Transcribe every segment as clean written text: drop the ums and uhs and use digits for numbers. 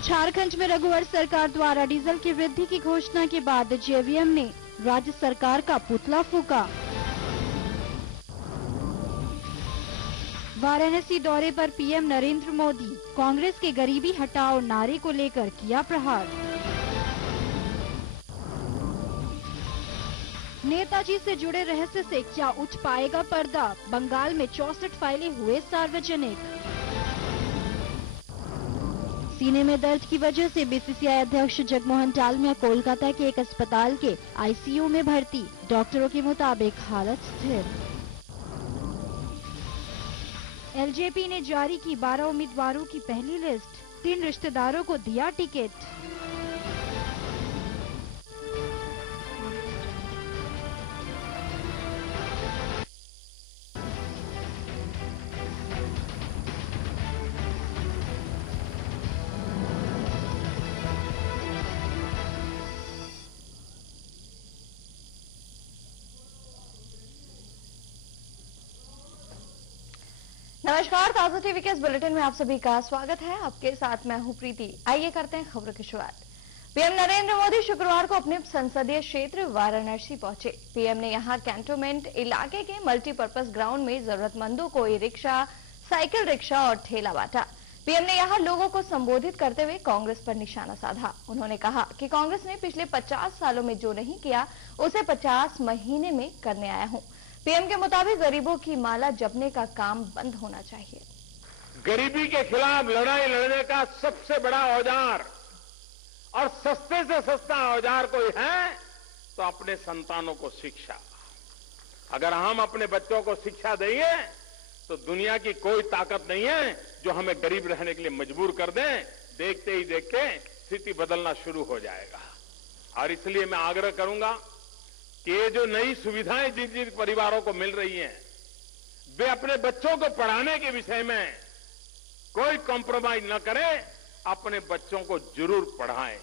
झारखंड में रघुवर सरकार द्वारा डीजल की वृद्धि की घोषणा के बाद जेवीएम ने राज्य सरकार का पुतला फूका। वाराणसी दौरे पर पीएम नरेंद्र मोदी, कांग्रेस के गरीबी हटाओ नारे को लेकर किया प्रहार। नेताजी से जुड़े रहस्य से क्या उठ पाएगा पर्दा, बंगाल में 64 फाइलें हुए सार्वजनिक। सीने में दर्द की वजह से बीसीसीआई अध्यक्ष जगमोहन डालमिया कोलकाता के एक अस्पताल के आईसीयू में भर्ती, डॉक्टरों के मुताबिक हालत स्थिर। एलजेपी ने जारी की 12 उम्मीदवारों की पहली लिस्ट, 3 रिश्तेदारों को दिया टिकट। नमस्कार, ताजा टीवी के इस बुलेटिन में आप सभी का स्वागत है। आपके साथ मैं हूं प्रीति। आइए करते हैं खबरों की शुरुआत। पीएम नरेंद्र मोदी शुक्रवार को अपने संसदीय क्षेत्र वाराणसी पहुंचे। पीएम ने यहां कैंटोनमेंट इलाके के मल्टीपर्पज ग्राउंड में जरूरतमंदों को ई रिक्शा, साइकिल रिक्शा और ठेला बांटा। पीएम ने यहां लोगों को संबोधित करते हुए कांग्रेस पर निशाना साधा। उन्होंने कहा कि कांग्रेस ने पिछले 50 सालों में जो नहीं किया उसे 50 महीने में करने आया हूं। पीएम के मुताबिक गरीबों की माला जपने का काम बंद होना चाहिए। गरीबी के खिलाफ लड़ाई लड़ने का सबसे बड़ा औजार और सस्ते से सस्ता औजार कोई है तो अपने संतानों को शिक्षा। अगर हम अपने बच्चों को शिक्षा देंगे तो दुनिया की कोई ताकत नहीं है जो हमें गरीब रहने के लिए मजबूर कर दे। देखते ही देखते स्थिति बदलना शुरू हो जाएगा। और इसलिए मैं आग्रह करूंगा कि ये जो नई सुविधाएं जिन जिन परिवारों को मिल रही हैं, वे अपने बच्चों को पढ़ाने के विषय में कोई कॉम्प्रोमाइज न करें, अपने बच्चों को जरूर पढ़ाएं।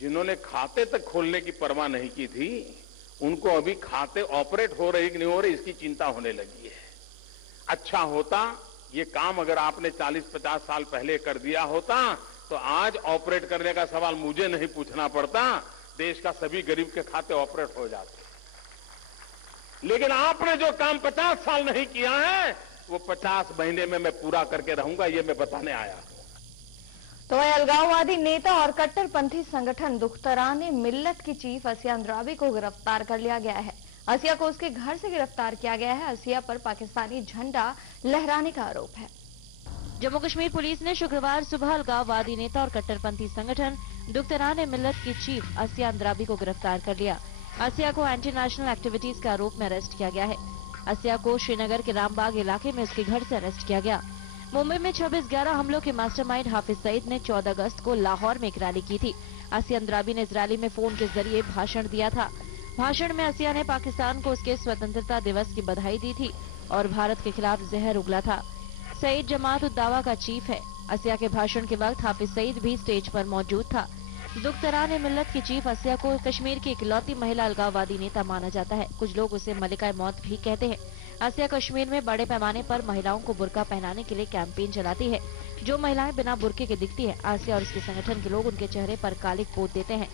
जिन्होंने खाते तक खोलने की परवाह नहीं की थी, उनको अभी खाते ऑपरेट हो रहे कि नहीं हो रहे इसकी चिंता होने लगी है। अच्छा होता ये काम अगर आपने 40-50 साल पहले कर दिया होता तो आज ऑपरेट करने का सवाल मुझे नहीं पूछना पड़ता, देश का सभी गरीब के खाते ऑपरेट हो जाते। लेकिन आपने जो काम 50 साल नहीं किया है वो 50 महीने में मैं पूरा करके रहूंगा, ये मैं बताने आया। तो अलगाववादी नेता और कट्टरपंथी संगठन दुख्तरान मिल्लत की चीफ असिया अंद्राबी को गिरफ्तार कर लिया गया है। असिया को उसके घर से गिरफ्तार किया गया है। असिया पर पाकिस्तानी झंडा लहराने का आरोप है। जम्मू कश्मीर पुलिस ने शुक्रवार सुबह अलगाववादी नेता और कट्टरपंथी संगठन दुख्तरान मिल्लत की चीफ असिया अंद्राबी को गिरफ्तार कर लिया। असिया को एंटी नेशनल एक्टिविटीज के आरोप में अरेस्ट किया गया है। असिया को श्रीनगर के रामबाग इलाके में उसके घर से अरेस्ट किया गया। मुंबई में 26/11 हमलों के मास्टरमाइंड हाफिज सईद ने 14 अगस्त को लाहौर में एक रैली की थी। असिया अंद्राबी ने इस रैली में फोन के जरिए भाषण दिया था। भाषण में असिया ने पाकिस्तान को उसके स्वतंत्रता दिवस की बधाई दी थी और भारत के खिलाफ जहर उगला था। सईद जमात उद दावा का चीफ है। असिया के भाषण के वक्त हाफिज सईद भी स्टेज पर मौजूद था। दुख्तरान मिल्लत की चीफ असिया को कश्मीर की इकलौती महिला अलगाववादी नेता माना जाता है। कुछ लोग उसे मलिका मौत भी कहते हैं। असिया कश्मीर में बड़े पैमाने पर महिलाओं को बुर्का पहनाने के लिए कैंपेन चलाती है। जो महिलाएं बिना बुर्के के दिखती है, आसिया और उसके संगठन के लोग उनके चेहरे पर कालिक पोत देते हैं।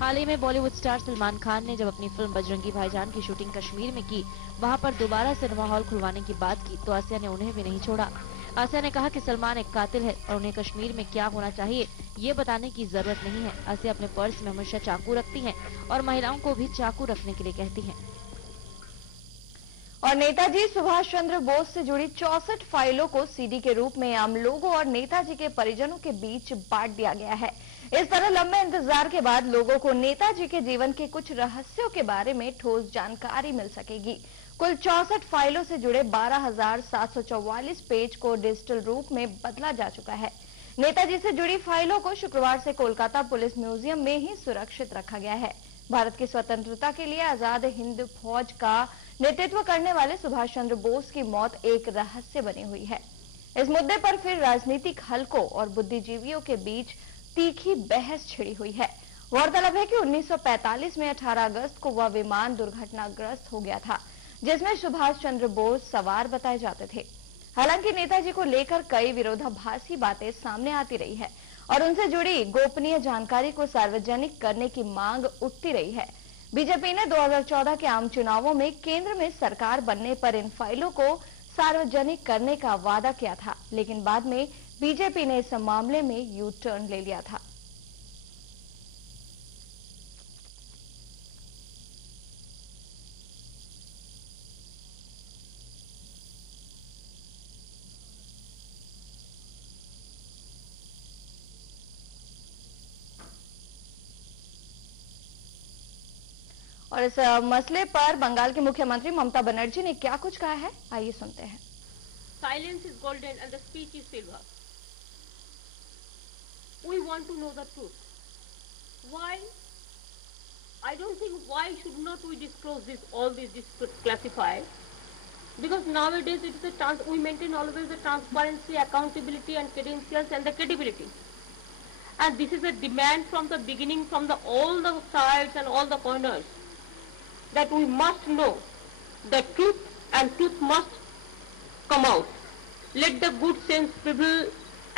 हाल ही में बॉलीवुड स्टार सलमान खान ने जब अपनी फिल्म बजरंगी भाईजान की शूटिंग कश्मीर में की, वहां पर दोबारा सिनेमा हॉल खुलवाने की बात की तो आसिया ने उन्हें भी नहीं छोड़ा। आसिया ने कहा कि सलमान एक कातिल है और उन्हें कश्मीर में क्या होना चाहिए ये बताने की जरूरत नहीं है। आसिया अपने पर्स में हमेशा चाकू रखती हैं और महिलाओं को भी चाकू रखने के लिए कहती हैं। और नेताजी सुभाष चंद्र बोस से जुड़ी 64 फाइलों को सीडी के रूप में आम लोगों और नेताजी के परिजनों के बीच बांट दिया गया है। इस तरह लंबे इंतजार के बाद लोगों को नेताजी के जीवन के कुछ रहस्यों के बारे में ठोस जानकारी मिल सकेगी। कुल 64 फाइलों से जुड़े 12,744 पेज को डिजिटल रूप में बदला जा चुका है। नेताजी से जुड़ी फाइलों को शुक्रवार से कोलकाता पुलिस म्यूजियम में ही सुरक्षित रखा गया है। भारत की स्वतंत्रता के लिए आजाद हिंद फौज का नेतृत्व करने वाले सुभाष चंद्र बोस की मौत एक रहस्य बनी हुई है। इस मुद्दे पर फिर राजनीतिक हलकों और बुद्धिजीवियों के बीच तीखी बहस छिड़ी हुई है। गौरतलब है कि 1945 में 18 अगस्त को वह विमान दुर्घटनाग्रस्त हो गया था जिसमें सुभाष चंद्र बोस सवार बताए जाते थे। हालांकि नेताजी को लेकर कई विरोधाभासी बातें सामने आती रही है और उनसे जुड़ी गोपनीय जानकारी को सार्वजनिक करने की मांग उठती रही है। बीजेपी ने 2014 के आम चुनावों में केंद्र में सरकार बनने पर इन फाइलों को सार्वजनिक करने का वादा किया था, लेकिन बाद में बीजेपी ने इस मामले में यू टर्न ले लिया था। और इस मसले पर बंगाल के मुख्यमंत्री ममता बनर्जी ने क्या कुछ कहा है, आइए सुनते हैं। Silence is golden and the speech is silver. We want to know the truth. Why? I don't think why should not we disclose this, all this classified? Because nowadays it is we maintain always the transparency, accountability and credentials and the credibility. And this is a demand from the beginning, from all the sides and all the corners, that we must know the truth and truth must come out. Let the good sense prevail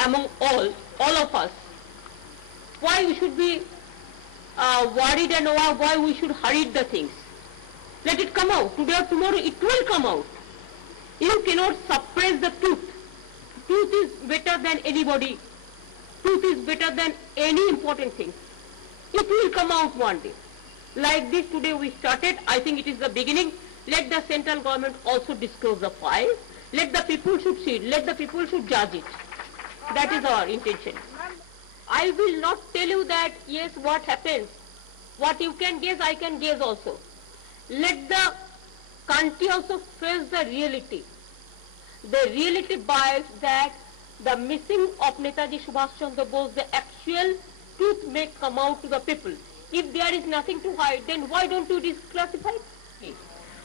among all of us. Why we should be worried and why we should hurry the things? Let it come out. Today or tomorrow it will come out. You cannot suppress the truth. Truth is better than anybody. Truth is better than any important thing. It will come out one day. Like this today we started, I think it is the beginning. Let the central government also disclose the file. Let the people should see it. Let the people should judge it. That is our intention. I will not tell you that, yes, what happens. What you can guess, I can guess also. Let the country also face the reality. The reality bias that the missing of Netaji Subhash Chandra Bose, the actual truth may come out to the people. If there is nothing to hide, then why don't you declassify it?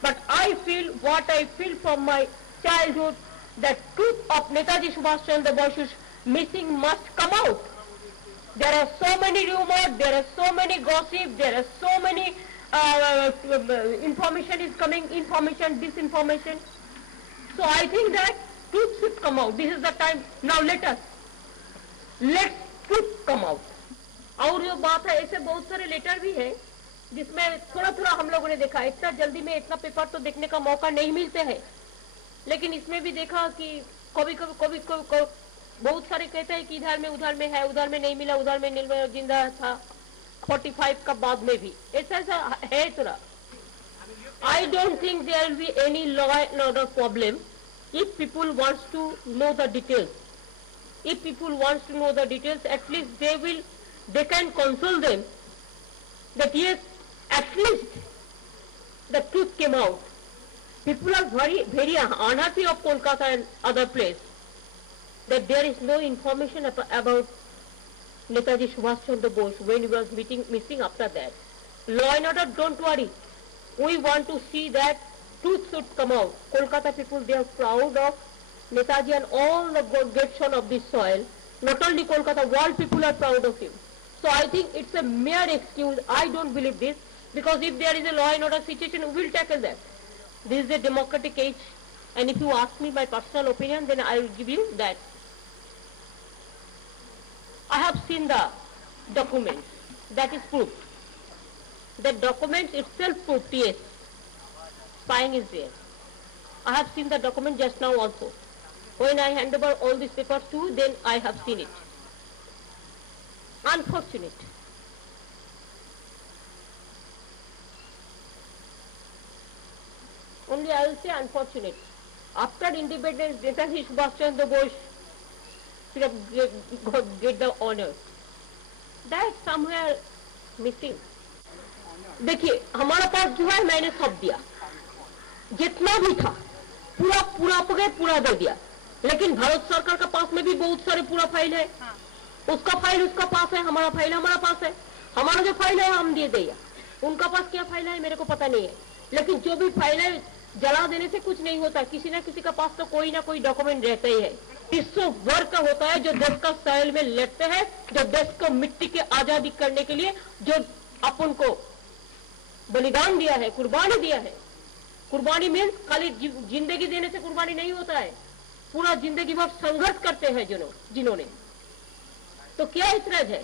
But I feel what I feel from my childhood, the truth of Netaji Subhash Chandra Bose's missing must come out. There are so many rumors, there are so many gossip, there are so many information is coming, information, disinformation. So I think that truth should come out. This is the time. Now let truth come out. और जो बात है, ऐसे बहुत सारे letter भी हैं जिसमें थोड़ा थोड़ा हम लोगों ने देखा, इतना जल्दी में इतना पेपर तो देखने का मौका नहीं मिलते हैं, लेकिन इसमें भी देखा कि कभी बहुत सारे कहते हैं कि इधर में है, उधर में नहीं मिला, उधर में नहीं मिला, जिंदा था 45 का बाद में भी ऐसा है थोड़ा। I don't think there will be any law and order problem if people wants to know the details. If people wants to know the details, at least they can console them that yes, at least the truth came out. People are very unhappy of Kolkata and other place that there is no information about Netaji Subhash Chandra Bose when he was missing after that. Law and order, don't worry. We want to see that truth should come out. Kolkata people, they are proud of Netaji and all the great son of this soil. Not only Kolkata, world people are proud of him. So I think it's a mere excuse. I don't believe this, because if there is a law and order situation, we will tackle that. This is a democratic age, and if you ask me my personal opinion, then I will give you that. I have seen the documents. That is proof. The documents itself prove, yes, spying is there. I have seen the document just now also. When I hand over all these papers to you, then I have seen it. Unfortunate. Only I will say unfortunate. After independence, Netaji Subhash Chandra Bose should have get the honor. That somewhere missing. देखिए, हमारा पास जो है मैंने सब दिया, जितना भी था पूरा दे दिया, लेकिन भारत सरकार का पास में भी बहुत सारे पूरा फाइल है। उसका फाइल उसका पास है, हमारा फाइल हमारा पास है। हमारा जो फाइल है हम दे दिया, उनका पास क्या फाइल है मेरे को पता नहीं है, लेकिन जो भी फाइल है जला देने से कुछ नहीं होता। किसी न किसी का पास तो कोई ना कोई डॉक्यूमेंट रहता ही है। विश्व भर का होता है जो देश का सैल में लड़ते हैं, जो देश को मिट्टी की आजादी करने के लिए जो अपन को बलिदान दिया है, कुर्बानी दिया है। कुर्बानी मीन्स खाली जिंदगी देने से कुर्बानी नहीं होता है, पूरा जिंदगी भर संघर्ष करते हैं जिन्होंने। तो क्या इतराज है?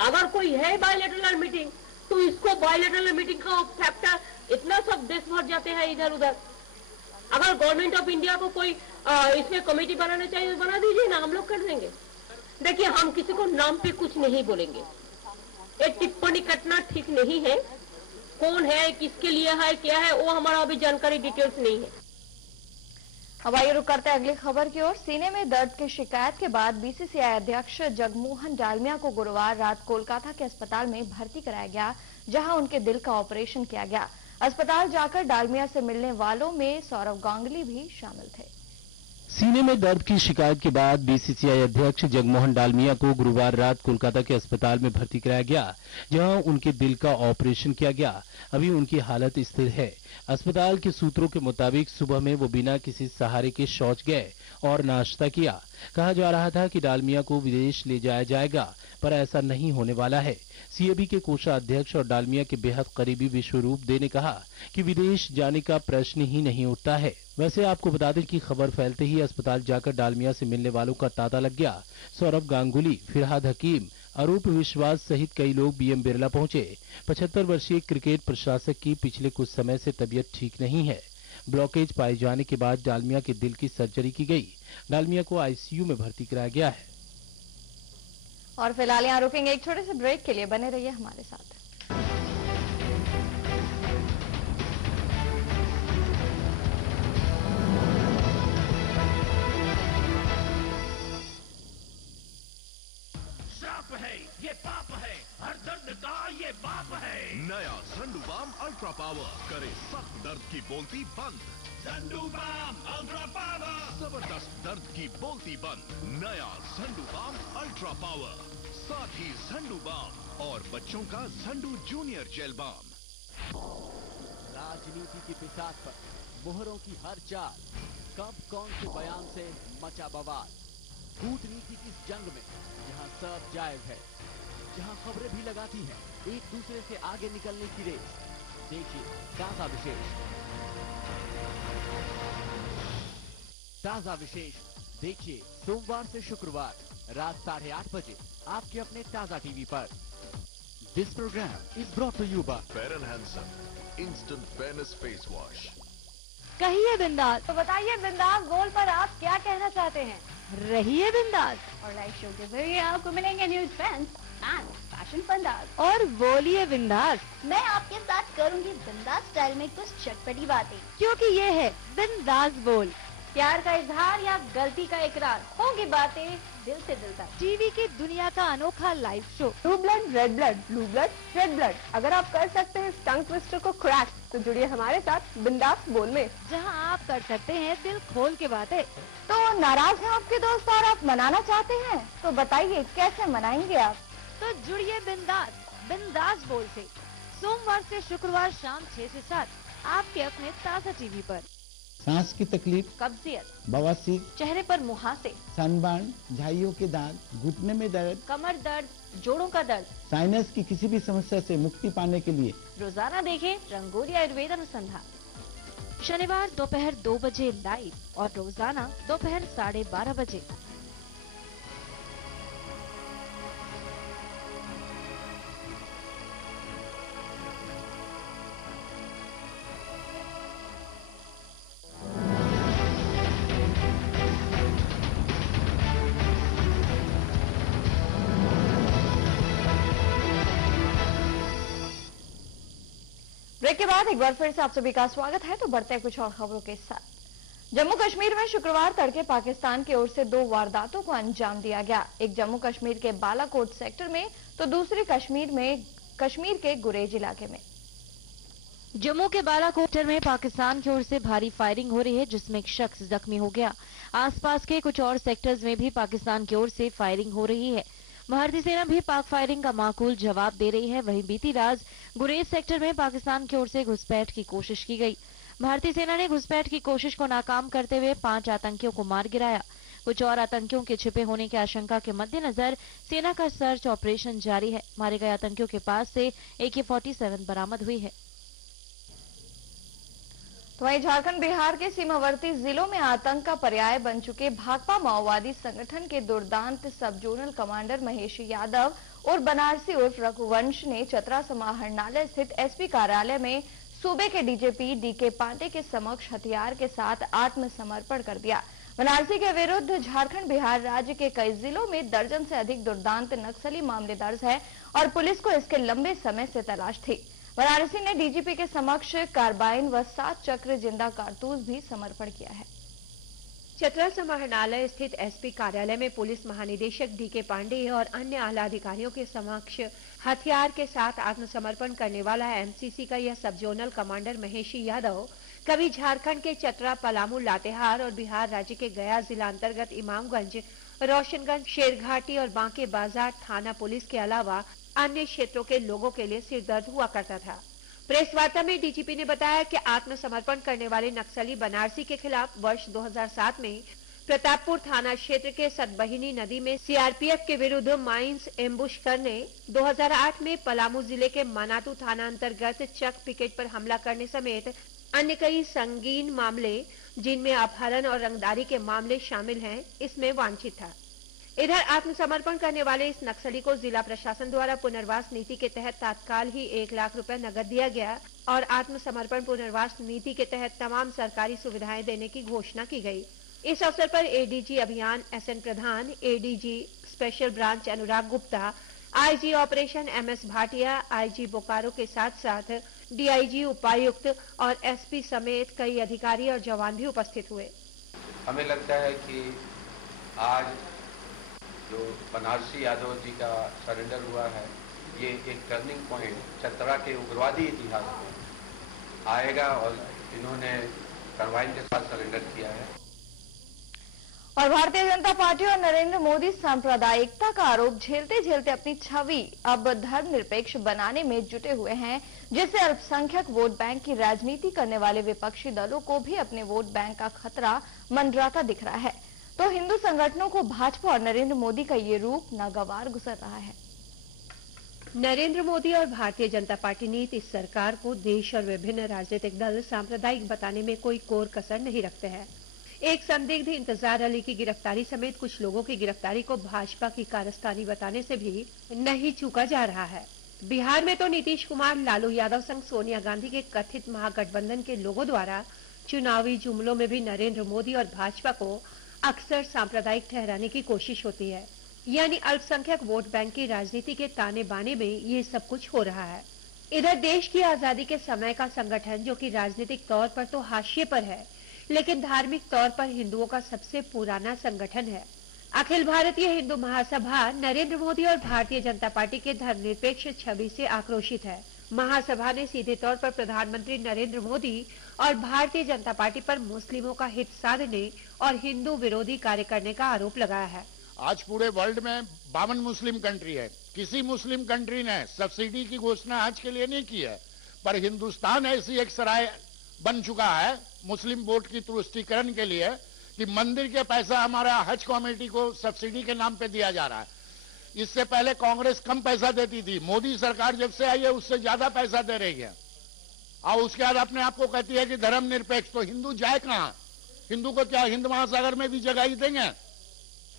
अगर कोई है बायलैटरल मीटिंग तो इसको बायलैटरल मीटिंग का फैक्टर इतना सब देश भर जाते हैं इधर उधर। अगर गवर्नमेंट ऑफ इंडिया को कोई इसमें कमेटी बनाना चाहिए तो बना दीजिए ना, हम लोग कर देंगे। देखिए, हम किसी को नाम पे कुछ नहीं बोलेंगे, एक टिप्पणी करना ठीक नहीं है। कौन है, किसके लिए है, क्या है, वो हमारा अभी जानकारी डिटेल्स नहीं है। अब आइए रुक करते हैं अगली खबर की ओर। सीने में दर्द की शिकायत के बाद बीसीसीआई अध्यक्ष जगमोहन डालमिया को गुरुवार रात कोलकाता के अस्पताल में भर्ती कराया गया, जहां उनके दिल का ऑपरेशन किया गया। अस्पताल जाकर डालमिया से मिलने वालों में सौरव गांगुली भी शामिल थे। सीने में दर्द की शिकायत के बाद बीसीसीआई अध्यक्ष जगमोहन डालमिया को गुरुवार रात कोलकाता के अस्पताल में भर्ती कराया गया, जहां उनके दिल का ऑपरेशन किया गया। अभी उनकी हालत स्थिर है। अस्पताल के सूत्रों के मुताबिक सुबह में वो बिना किसी सहारे के शौच गए और नाश्ता किया। कहा जा रहा था कि डालमिया को विदेश ले जाया जाएगा, पर ऐसा नहीं होने वाला है। सीएबी के कोषाध्यक्ष और डालमिया के बेहद करीबी विश्वरूप दे ने कहा कि विदेश जाने का प्रश्न ही नहीं उठता है। वैसे आपको बता दें कि खबर फैलते ही अस्पताल जाकर डालमिया से मिलने वालों का तांता लग गया। सौरभ गांगुली, फिरहाद हकीम, अरूप विश्वास सहित कई लोग बीएम बिरला पहुंचे। 75 वर्षीय क्रिकेट प्रशासक की पिछले कुछ समय से तबीयत ठीक नहीं है। ब्लॉकेज पाए जाने के बाद डालमिया के दिल की सर्जरी की गई। डालमिया को आईसीयू में भर्ती कराया गया है। और फिलहाल यहाँ रुकेंगे एक छोटे से ब्रेक के लिए, बने रहिए हमारे साथ। श्राप है ये, पाप है, हर दर्द का ये बाप है। नया संडूबाम अल्ट्रा पावर करे सख्त दर्द की बोलती बंद। संडूबाम अल्ट्रा पावर, जबरदस्त दर्द की बोलती बंद। नया संडूबाम अल्ट्रा पावर, साथ ही संडूबाम और बच्चों का संडू जूनियर जेल बाम। राजनीति की बिसात पर मोहरों की हर चाल, कब कौन से बयान से मचा बवाल। कूटनीति की इस जंग में जहां सब जायज है, जहां खबरें भी लगाती हैं एक दूसरे से आगे निकलने की रेस। देखिए ताजा विशेष। ताजा विशेष देखिए सोमवार से शुक्रवार रात 8:30 बजे आपके अपने ताजा टीवी पर। This programme is brought to you by fair and handsome instant fairness face wash. कहिए बिंदास, तो बताइए बिंदास बोल पर आप क्या कहना चाहते हैं? रहिए बिंदास और लाइव शो के जरिए आपको मिलेंगे न्यूज फैंस एंड फैशन फंदास। और बोलिए बिंदास, मैं आपके साथ करूंगी बिंदास स्टाइल में कुछ चटपटी बातें, क्योंकि ये है बिंदास बोल। प्यार का इजहार या गलती का इकरार, होंगी बातें दिल से दिल तक। टीवी की दुनिया का अनोखा live show, blue blood, red blood, blue blood, red blood. अगर आप कर सकते हैं इस टंग ट्विस्टर को क्रैक, तो जुड़िए हमारे साथ बिंदास बोल में, जहां आप कर सकते हैं दिल खोल के बातें। तो नाराज हैं आपके दोस्त और आप मनाना चाहते हैं, तो बताइए कैसे मनाएंगे आप? तो जुड़िए बिंदास बोल से सोमवार से शुक्रवार शाम 6 से 7 आपके अपने ताजा टीवी पर। सांस की तकलीफ, कब्जियत, बवासीर, चेहरे पर मुहासे, सनबर्न, झाइयों के दाग, घुटने में दर्द, कमर दर्द, जोड़ों का दर्द, साइनस की किसी भी समस्या से मुक्ति पाने के लिए रोजाना देखें रंगोली आयुर्वेद अनुसंधान। शनिवार दोपहर 2 बजे लाइव और रोजाना दोपहर 12:30 बजे। ब्रेक के बाद एक बार फिर से आप सभी का स्वागत है। तो बढ़ते हैं कुछ और खबरों के साथ। जम्मू कश्मीर में शुक्रवार तड़के पाकिस्तान की ओर से 2 वारदातों को अंजाम दिया गया। एक जम्मू कश्मीर के बालाकोट सेक्टर में तो दूसरी कश्मीर के गुरेज इलाके में। जम्मू के बालाकोट में पाकिस्तान की ओर से भारी फायरिंग हो रही है, जिसमें एक शख्स जख्मी हो गया। आसपास के कुछ और सेक्टर्स में भी पाकिस्तान की ओर से फायरिंग हो रही है। भारतीय सेना भी पाक फायरिंग का माकूल जवाब दे रही है। वहीं बीती रात गुरेज सेक्टर में पाकिस्तान की ओर से घुसपैठ की कोशिश की गई। भारतीय सेना ने घुसपैठ की कोशिश को नाकाम करते हुए 5 आतंकियों को मार गिराया। कुछ और आतंकियों के छिपे होने की आशंका के मद्देनजर सेना का सर्च ऑपरेशन जारी है। मारे गए आतंकियों के पास से AK-47 बरामद हुई है। तो वहीं झारखंड बिहार के सीमावर्ती जिलों में आतंक का पर्याय बन चुके भाकपा माओवादी संगठन के दुर्दांत सब जोनल कमांडर महेश यादव और बनारसी उर्फ रघुवंश ने चतरा समाहरणालय स्थित एसपी कार्यालय में सूबे के डीजीपी डीके पांडे के समक्ष हथियार के साथ आत्मसमर्पण कर दिया। बनारसी के विरुद्ध झारखंड बिहार राज्य के कई जिलों में दर्जन से अधिक दुर्दांत नक्सली मामले दर्ज है और पुलिस को इसके लंबे समय से तलाश थी। बनारसी ने डीजीपी के समक्ष कार्बाइन व 7 चक्र जिंदा कारतूस भी समर्पण किया है। चतरा समाहरणालय स्थित एसपी कार्यालय में पुलिस महानिदेशक डीके पांडे और अन्य आला अधिकारियों के समक्ष हथियार के साथ आत्मसमर्पण करने वाला एमसीसी का यह सब जोनल कमांडर महेश यादव कभी झारखंड के चतरा, पलामू, लातेहार और बिहार राज्य के गया जिला अंतर्गत इमामगंज, रोशनगंज, शेरघाटी और बांके बाजार थाना पुलिस के अलावा अन्य क्षेत्रों के लोगों के लिए सिरदर्द हुआ करता था। प्रेस वार्ता में डीजीपी ने बताया कि आत्मसमर्पण करने वाले नक्सली बनारसी के खिलाफ वर्ष 2007 में प्रतापपुर थाना क्षेत्र के सतबहिनी नदी में सीआरपीएफ के विरुद्ध माइंस एम्बुश करने, 2008 में पलामू जिले के मनातू थाना अंतर्गत चक पिकेट पर हमला करने समेत अन्य कई संगीन मामले जिनमें अपहरण और रंगदारी के मामले शामिल हैं, इसमें वांछित था। इधर आत्मसमर्पण करने वाले इस नक्सली को जिला प्रशासन द्वारा पुनर्वास नीति के तहत तत्काल ही 1 लाख रुपए नगद दिया गया और आत्मसमर्पण पुनर्वास नीति के तहत तमाम सरकारी सुविधाएं देने की घोषणा की गई। इस अवसर पर एडीजी अभियान SN Pradhan, ADG special branch Anurag Gupta, IG operation MS Bhatia, IG Bokaro के साथ साथ डीआईजी, उपायुक्त और एसपी समेत कई अधिकारी और जवान भी उपस्थित हुए। हमें लगता है कि आज जो बनारसी यादव जी का सरेंडर हुआ है, ये एक टर्निंग पॉइंट चतरा के उग्रवादी इतिहास में आएगा और इन्होंने कार्बाइन के साथ सरेंडर किया है। और भारतीय जनता पार्टी और नरेंद्र मोदी सांप्रदायिकता का आरोप झेलते झेलते अपनी छवि अब धर्मनिरपेक्ष बनाने में जुटे हुए हैं, जिससे अल्पसंख्यक वोट बैंक की राजनीति करने वाले विपक्षी दलों को भी अपने वोट बैंक का खतरा मंडराता दिख रहा है। तो हिंदू संगठनों को भाजपा और नरेंद्र मोदी का ये रूप नागवार गुजर रहा है। नरेंद्र मोदी और भारतीय जनता पार्टी नीति इस सरकार को देश और विभिन्न राजनीतिक दल सांप्रदायिक बताने में कोई कोर कसर नहीं रखते हैं। एक संदिग्ध इंतजार अली की गिरफ्तारी समेत कुछ लोगों की गिरफ्तारी को भाजपा की कारस्तानी बताने से भी नहीं चूका जा रहा है। बिहार में तो नीतीश कुमार, लालू यादव संग सोनिया गांधी के कथित महागठबंधन के लोगों द्वारा चुनावी जुमलों में भी नरेंद्र मोदी और भाजपा को अक्सर सांप्रदायिक ठहराने की कोशिश होती है। यानी अल्पसंख्यक वोट बैंक की राजनीति के ताने बाने में ये सब कुछ हो रहा है। इधर देश की आजादी के समय का संगठन जो कि राजनीतिक तौर पर तो हाशिए पर है, लेकिन धार्मिक तौर पर हिंदुओं का सबसे पुराना संगठन है, अखिल भारतीय हिंदू महासभा नरेंद्र मोदी और भारतीय जनता पार्टी के धर्मनिरपेक्ष छवि से आक्रोशित है। महासभा ने सीधे तौर पर प्रधानमंत्री नरेंद्र मोदी और भारतीय जनता पार्टी पर मुस्लिमों का हित साधने और हिंदू विरोधी कार्य करने का आरोप लगाया है। आज पूरे वर्ल्ड में 52 मुस्लिम कंट्री है, किसी मुस्लिम कंट्री ने सब्सिडी की घोषणा आज के लिए नहीं की है, पर हिंदुस्तान ऐसी एक सराय बन चुका है मुस्लिम वोट की तुष्टीकरण के लिए कि मंदिर के पैसा हमारा हज कमेटी को सब्सिडी के नाम पे दिया जा रहा है। इससे पहले कांग्रेस कम पैसा देती थी, मोदी सरकार जब से आई है उससे ज्यादा पैसा दे रही है और उसके बाद अपने आप को कहती है कि धर्मनिरपेक्ष। तो हिंदू जाए कहां? हिंदू को क्या हिंद महासागर में भी जगह ही देंगे?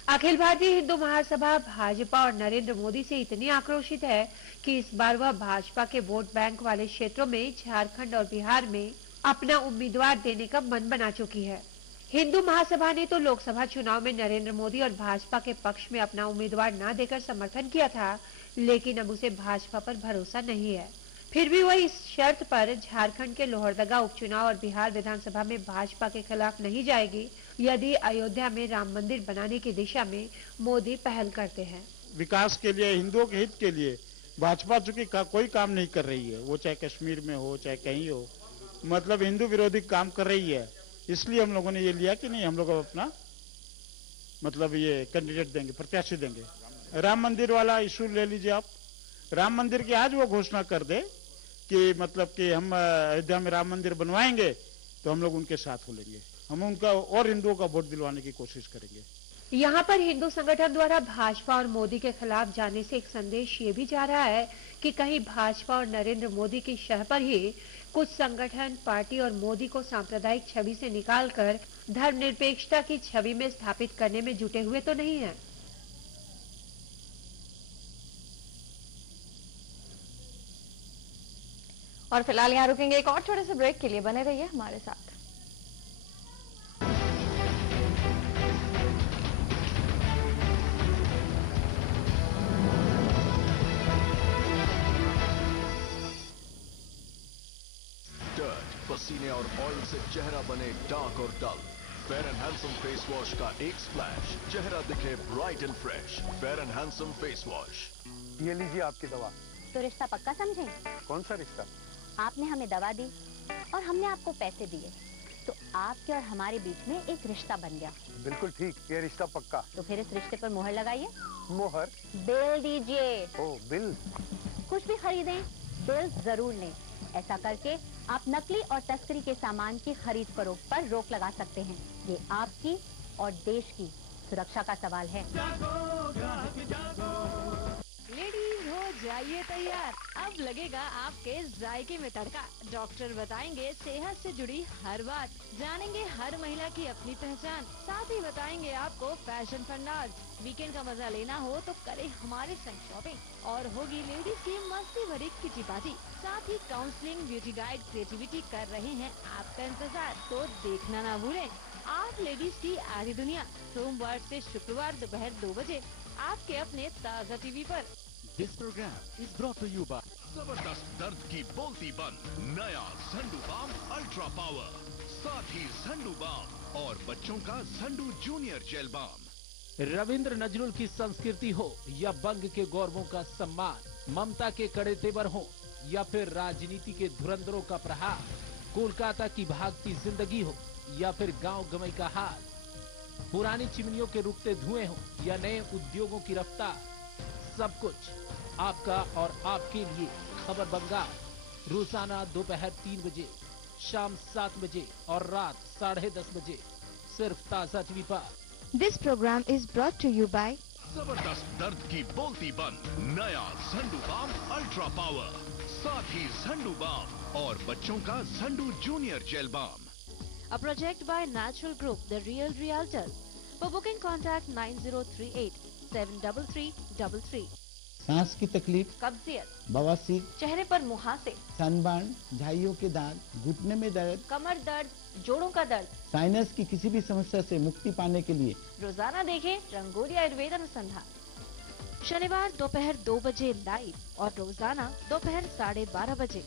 अखिल भारतीय हिंदू महासभा भाजपा और नरेंद्र मोदी से इतनी आक्रोशित है कि इस बार वह भाजपा के वोट बैंक वाले क्षेत्रों में झारखंड और बिहार में अपना उम्मीदवार देने का मन बना चुकी है। हिंदू महासभा ने तो लोकसभा चुनाव में नरेंद्र मोदी और भाजपा के पक्ष में अपना उम्मीदवार न देकर समर्थन किया था, लेकिन अब उसे भाजपा पर भरोसा नहीं है। फिर भी वह इस शर्त पर झारखंड के लोहरदगा उपचुनाव और बिहार विधानसभा में भाजपा के खिलाफ नहीं जाएगी यदि अयोध्या में राम मंदिर बनाने की दिशा में मोदी पहल करते हैं। विकास के लिए, हिंदुओं के हित के लिए भाजपा चूंकि कोई काम नहीं कर रही है, वो चाहे कश्मीर में हो चाहे कहीं हो, मतलब हिंदू विरोधी काम कर रही है। इसलिए हम लोगों ने ये लिया कि नहीं, हम लोग अपना मतलब ये कैंडिडेट देंगे, प्रत्याशी देंगे। राम मंदिर वाला इशू ले लीजिए आप। राम मंदिर की आज वो घोषणा कर दे कि मतलब कि हम अयोध्या में राम मंदिर बनवाएंगे तो हम लोग उनके साथ हो लेंगे, हम उनका और हिंदुओं का वोट दिलवाने की कोशिश करेंगे। यहाँ पर हिंदू संगठन द्वारा भाजपा और मोदी के खिलाफ जाने से एक संदेश ये भी जा रहा है कि कहीं भाजपा और नरेंद्र मोदी की शह पर ही कुछ संगठन पार्टी और मोदी को सांप्रदायिक छवि से निकालकर धर्मनिरपेक्षता की छवि में स्थापित करने में जुटे हुए तो नहीं हैं। और फिलहाल यहाँ रुकेंगे एक और छोटे से ब्रेक के लिए, बने रहिए हमारे साथ। पसीने और ऑयल से चेहरा बने डार्क और dull, fair and handsome face wash का एक स्प्लैश, चेहरा दिखे bright and fresh. Fair and handsome face wash. ये लीजिए आपकी दवा। तो रिश्ता पक्का समझे? कौन सा रिश्ता? आपने हमें दवा दी और हमने आपको पैसे दिए, तो आपके और हमारे बीच में एक रिश्ता बन गया। बिल्कुल ठीक, ये रिश्ता पक्का। तो फिर इस रिश्ते पर मोहर लगाइए। मोहर? बिल दीजिए। ओ बिल? कुछ भी खरीदें बिल जरूर लें। ऐसा करके आप नकली और तस्करी के सामान की खरीद फरोख्त पर रोक लगा सकते हैं। ये आपकी और देश की सुरक्षा का सवाल है। लेडीज हो जाइए तैयार, अब लगेगा आपके जायके में तड़का। डॉक्टर बताएंगे सेहत से जुड़ी हर बात, जानेंगे हर महिला की अपनी पहचान, साथ ही बताएंगे आपको फैशन फंडाज। वीकेंड का मजा लेना हो तो करें हमारे संग शॉपिंग, और होगी लेडीज की मस्ती भरी किटी पार्टी। साथ ही काउंसलिंग, ब्यूटी गाइड, क्रिएटिविटी कर रहे हैं आपका इंतजार, तो देखना ना भूलें। आप लेडीज की आधी दुनिया, सोमवार से शुक्रवार दोपहर 2 बजे आपके अपने ताजा टीवी पर। This programme is brought to you by जबरदस्त दर्द की बोलती बंद, नया झंडू बाम अल्ट्रा पावर, साथ ही झंडू बाम और बच्चों का Zandu junior gel balm. Ravindra Nazrul की संस्कृति हो या बंग के गौरवों का सम्मान, ममता के कड़े तेवर हो या फिर राजनीति के धुरंधरों का प्रहार, कोलकाता की भागती जिंदगी हो या फिर गांव गमई का हाल, पुरानी चिमनियों के रुकते धुएं हो या नए उद्योगों की रफ्तार, सब कुछ आपका और आपके लिए। खबर बंगाल रोजाना दोपहर 3 बजे, शाम 7 बजे और रात 10:30 बजे, सिर्फ ताजा टीवी पर। This program is brought to you by जबरदस्त दर्द की बोलती बंद, नया झंडू बाम अल्ट्रा पावर, साथ ही झंडू बाम और बच्चों का Zandu junior gel balm. A project by Natural Group, the Real Realtors. For booking, contact 9038 73333. सांस की तकलीफ, कब्जियत, बवासीर, चेहरे पर मुहासे, सनबर्न, झाइयों के दाग, घुटने में दर्द, कमर दर्द, जोड़ों का दर्द, साइनस की किसी भी समस्या से मुक्ति पाने के लिए रोजाना देखें रंगोली आयुर्वेद अनुसंधान। शनिवार दोपहर 2 बजे लाइव और रोजाना दोपहर 12:30 बजे।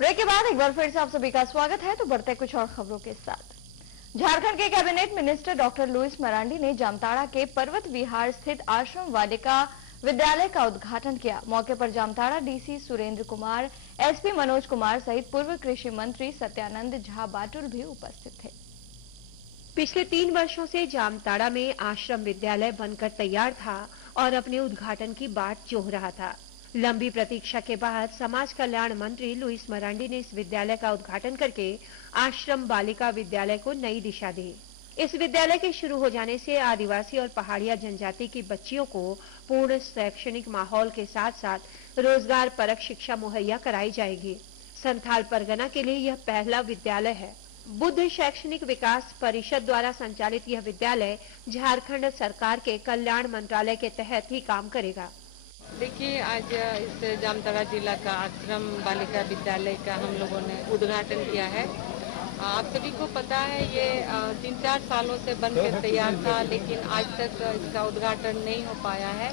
ब्रेक के बाद एक बार फिर से आप सभी का स्वागत है। तो बढ़ते कुछ और खबरों के साथ। झारखंड के cabinet minister doctor Louis Marandi ने जामताड़ा के पर्वत विहार स्थित आश्रम बालिका विद्यालय का उद्घाटन किया। मौके पर जामताड़ा डीसी सुरेंद्र कुमार, एसपी मनोज कुमार सहित पूर्व कृषि मंत्री सत्यानंद झा बाटुल भी उपस्थित थे। पिछले 3 वर्षों से जामताड़ा में आश्रम विद्यालय बनकर तैयार था और अपने उद्घाटन की बाट जोह रहा था। लंबी प्रतीक्षा के बाद समाज कल्याण मंत्री लुइस मरांडी ने इस विद्यालय का उद्घाटन करके आश्रम बालिका विद्यालय को नई दिशा दी। इस विद्यालय के शुरू हो जाने से आदिवासी और पहाड़िया जनजाति की बच्चियों को पूर्ण शैक्षणिक माहौल के साथ साथ रोजगार परक शिक्षा मुहैया कराई जाएगी। संथाल परगना के लिए यह पहला विद्यालय है। बुद्ध शैक्षणिक विकास परिषद द्वारा संचालित यह विद्यालय झारखंड सरकार के कल्याण मंत्रालय के तहत ही काम करेगा। देखिए, आज इस जामताड़ा जिला का आश्रम बालिका विद्यालय का हम लोगों ने उद्घाटन किया है। आप सभी को पता है ये 3-4 सालों से बनकर तैयार था, लेकिन आज तक इसका उद्घाटन नहीं हो पाया है।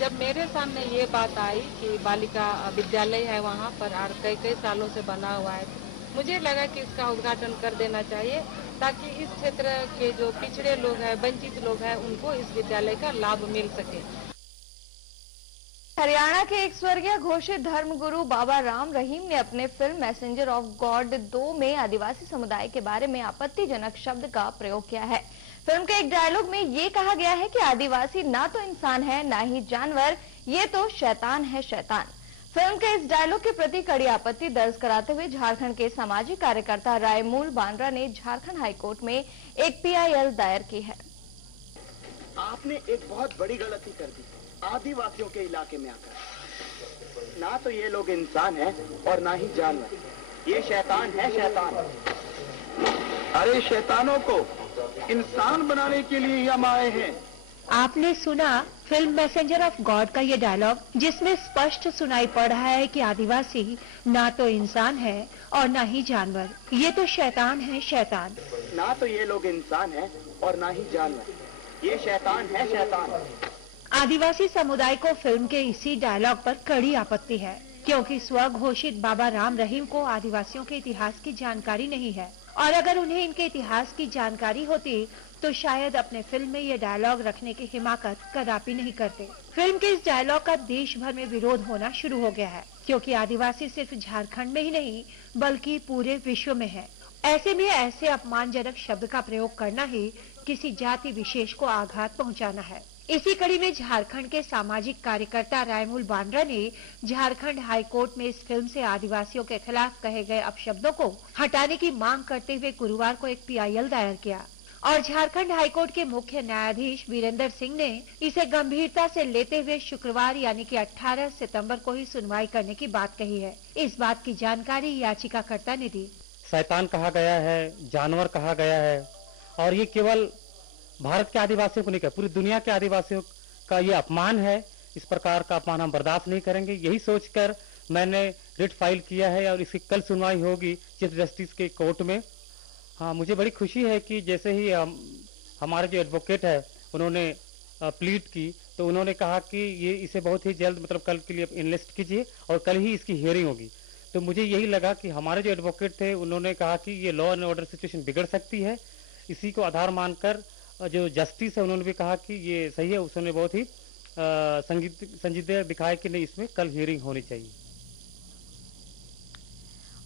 जब मेरे सामने ये बात आई कि बालिका विद्यालय है वहाँ पर और कई सालों से बना हुआ है, मुझे लगा कि इसका उद्घाटन कर देना चाहिए ताकि इस क्षेत्र के जो पिछड़े लोग हैं, वंचित लोग हैं, उनको इस विद्यालय का लाभ मिल सके। हरियाणा के एक स्वर्गीय घोषित धर्मगुरु बाबा राम रहीम ने अपने फिल्म मैसेंजर ऑफ गॉड 2 में आदिवासी समुदाय के बारे में आपत्तिजनक शब्द का प्रयोग किया है। फिल्म के एक डायलॉग में ये कहा गया है कि आदिवासी ना तो इंसान है ना ही जानवर, ये तो शैतान है शैतान। फिल्म के इस डायलॉग के प्रति कड़ी आपत्ति दर्ज कराते हुए झारखंड के सामाजिक कार्यकर्ता रायमूल बांद्रा ने झारखंड हाईकोर्ट में एक PIL दायर की है। आपने एक बहुत बड़ी गलती कर दी आदिवासियों के इलाके में आकर। ना तो ये लोग इंसान हैं और ना ही जानवर, ये शैतान है शैतान। अरे शैतानों को इंसान बनाने के लिए ही हम आए हैं। आपने सुना फिल्म मैसेंजर ऑफ गॉड का ये डायलॉग, जिसमें स्पष्ट सुनाई पड़ रहा है कि आदिवासी ना तो इंसान है और ना ही जानवर, ये तो शैतान है शैतान। ना तो ये लोग इंसान हैं और ना ही जानवर, ये शैतान है शैतान। आदिवासी समुदाय को फिल्म के इसी डायलॉग पर कड़ी आपत्ति है, क्योंकि स्वघोषित बाबा राम रहीम को आदिवासियों के इतिहास की जानकारी नहीं है, और अगर उन्हें इनके इतिहास की जानकारी होती तो शायद अपने फिल्म में ये डायलॉग रखने की हिमाकत कदापि नहीं करते। फिल्म के इस डायलॉग का देश भर में विरोध होना शुरू हो गया है, क्योंकि आदिवासी सिर्फ झारखंड में ही नहीं बल्कि पूरे विश्व में है। ऐसे में ऐसे अपमानजनक शब्द का प्रयोग करना ही किसी जाति विशेष को आघात पहुंचाना है। इसी कड़ी में झारखंड के सामाजिक कार्यकर्ता रायमूल बांद्रा ने झारखंड हाईकोर्ट में इस फिल्म से आदिवासियों के खिलाफ कहे गए अपशब्दों को हटाने की मांग करते हुए गुरुवार को एक PIL दायर किया, और झारखंड हाईकोर्ट के मुख्य न्यायाधीश वीरेंद्र सिंह ने इसे गंभीरता से लेते हुए शुक्रवार यानी कि 18 सितंबर को ही सुनवाई करने की बात कही है। इस बात की जानकारी याचिकाकर्ता ने दी। शैतान कहा गया है, जानवर कहा गया है, और ये केवल भारत के आदिवासियों को नहीं कहा, पूरी दुनिया के आदिवासियों का ये अपमान है। इस प्रकार का अपमान हम बर्दाश्त नहीं करेंगे। यही सोचकर मैंने रिट फाइल किया है और इसकी कल सुनवाई होगी चीफ जस्टिस के कोर्ट में। हाँ, मुझे बड़ी खुशी है कि जैसे ही हमारे जो एडवोकेट है उन्होंने प्लीड की तो उन्होंने कहा कि ये इसे बहुत ही जल्द मतलब कल के लिए इनलिस्ट कीजिए और कल ही इसकी हियरिंग होगी। तो मुझे यही लगा कि हमारे जो एडवोकेट थे उन्होंने कहा कि ये लॉ एंड ऑर्डर सिचुएशन बिगड़ सकती है। इसी को आधार मानकर जो जस्टिस है उन्होंने भी कहा कि ये सही है। उसने बहुत ही संजीदगी दिखाया कि नहीं, इसमें कल हियरिंग होनी चाहिए।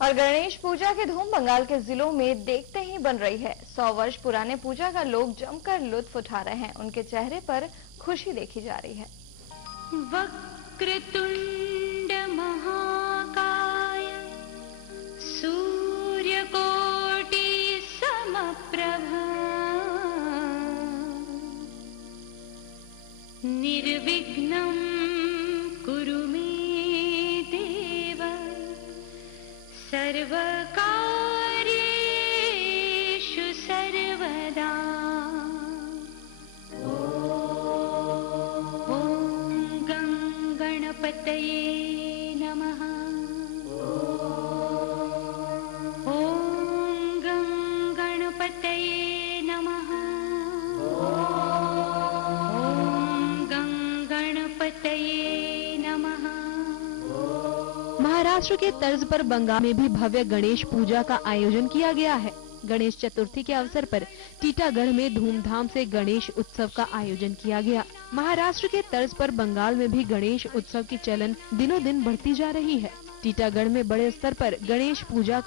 और गणेश पूजा की धूम बंगाल के जिलों में देखते ही बन रही है। 100 वर्ष पुराने पूजा का लोग जमकर लुत्फ उठा रहे हैं। उनके चेहरे पर खुशी देखी जा रही है। वक्रतुंड महाकाय सूर्यकोटि समप्रभा निर्विघ्नं कुरु मे देव सर्वकार्येषु सर्वदा। ॐ गं गणपतये नमः। ॐ गं गणपतये नमः। महाराष्ट्र के तर्ज पर बंगाल में भी भव्य गणेश पूजा का आयोजन किया गया है। गणेश चतुर्थी के अवसर पर टीटागढ़ में धूमधाम से गणेश उत्सव का आयोजन किया गया। महाराष्ट्र के तर्ज पर बंगाल में भी गणेश उत्सव की चलन दिनों दिन बढ़ती जा रही है। टीटागढ़ में बड़े स्तर पर गणेश पूजा का